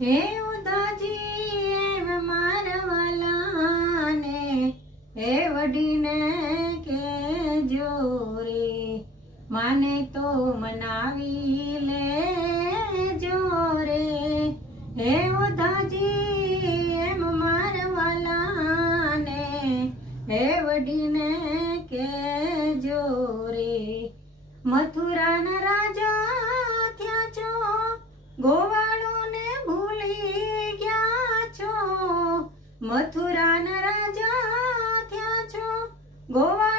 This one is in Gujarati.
હે ઉદાજી એમ મારા વાલાને હે વડીને કેજો રે માને તો મનાવી લેજો રે હે ઉદાજી એમ મારા વાલાને હે વડીને કેજો રે મથુરાના રાજા થયા છો ગોવાળોને ભૂલી ગયા છો મથુરાના રાજા થયા છો ગોવા